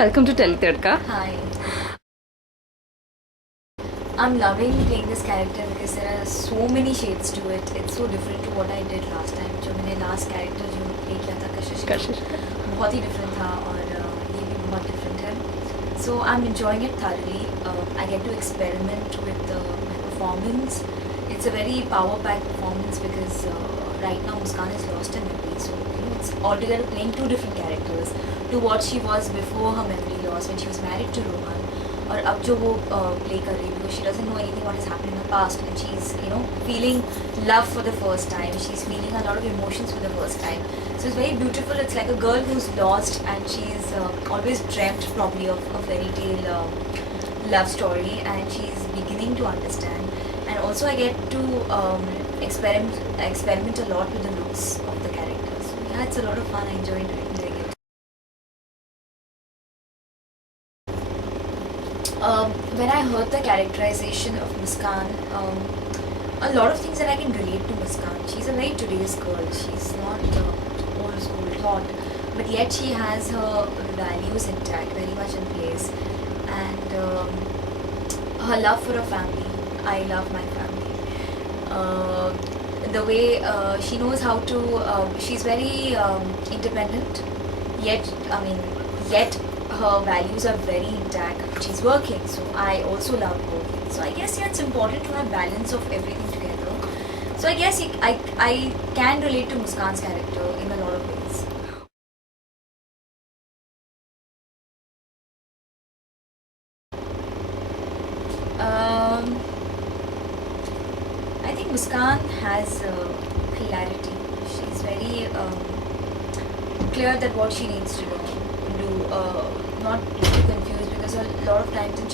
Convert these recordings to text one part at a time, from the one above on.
welcome to Teletadka. Hi. I'm loving playing this character because there are so many shades to it. It's so different to what I did last time. जो मैंने last character जो play किया था कशिश का, बहुत ही different था और ये भी बहुत different है. So I'm enjoying it thoroughly. I get to experiment with my performance. It's a very power-packed performance because right now Muskan is lost in memory. So it's altogether playing two different characters to what she was before her memory loss when she was married to Rohan. और अब जो वो play कर रही है because she doesn't know anything what has happened in the past and she's feeling love for the first time. She's feeling a lot of emotions for the first time. So it's very beautiful. It's like a girl who's lost and she's always dreamt probably of a fairy tale love story and she's beginning to understand. And also I get to experiment a lot with the looks of the characters. So yeah, it's a lot of fun. I enjoy doing it. When I heard the characterization of Muskan, a lot of things that I can relate to Muskan. She's a very today's girl. She's not old school thought, but yet she has her values intact, very much in place, and her love for her family. I love my family. The way she knows how to. She's very independent, yet her values are very intact. She's working, so I also love working. So I guess it's important to have balance of everything together. So I guess I can relate to Muskan's character in a lot of ways. I think Muskan has clarity. She's very clear that what she needs to do. Not too confused because a lot of times and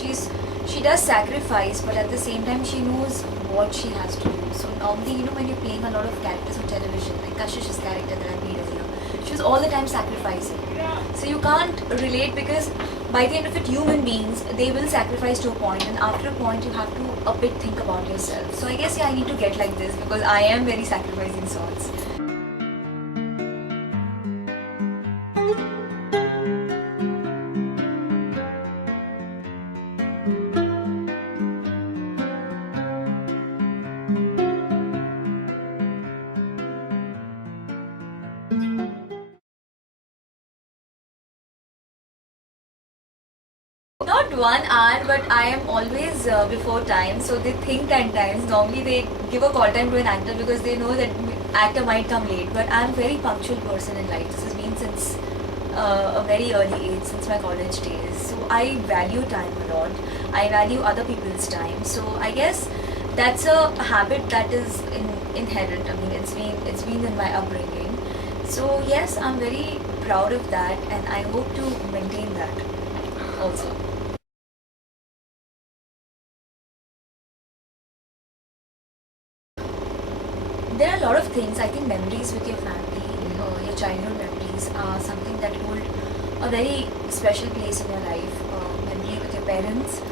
she does sacrifice, but at the same time she knows what she has to do. So normally when you're playing a lot of characters on television, like Kashish's character that I played earlier, she was all the time sacrificing. So you can't relate because by the end of it, human beings, they will sacrifice to a point, and after a point you have to a bit think about yourself. So I guess I need to get like this because I am very sacrificing sorts. Not 1 hour, but I am always before time. So they think 10 times. Normally they give a call time to an actor because they know that actor might come late. But I'm a very punctual person in life. This has been since a very early age, since my college days. So I value time a lot. I value other people's time. So I guess that's a habit that is inherent. I mean, it's been in my upbringing. So yes, I'm very proud of that, and I hope to maintain that also. There are a lot of things. I think memories with your family, your childhood memories are something that hold a very special place in your life. Memory with your parents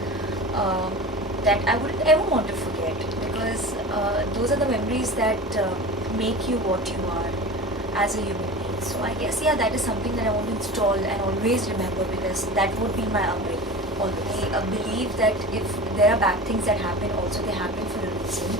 that I wouldn't ever want to forget because those are the memories that make you what you are as a human being. So I guess that is something that I want to install and always remember because that would be my upbringing. Always. I believe that if there are bad things that happen, also they happen for a reason.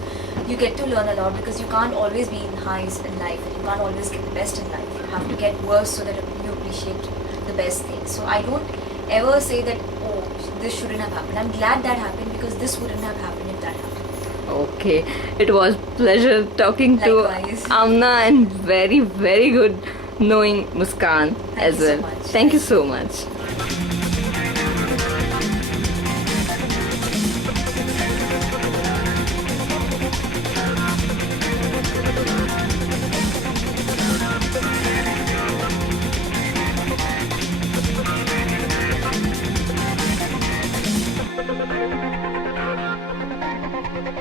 You get to learn a lot because you can't always be in highs in life and you can't always get the best in life. You have to get worse so that you appreciate the best things. So I don't ever say that, oh, this shouldn't have happened. I'm glad that happened because this wouldn't have happened if that happened. Okay, it was pleasure talking Likewise. to Amna and very, very good knowing Muskan as well. Thank you so much. Thank you so much.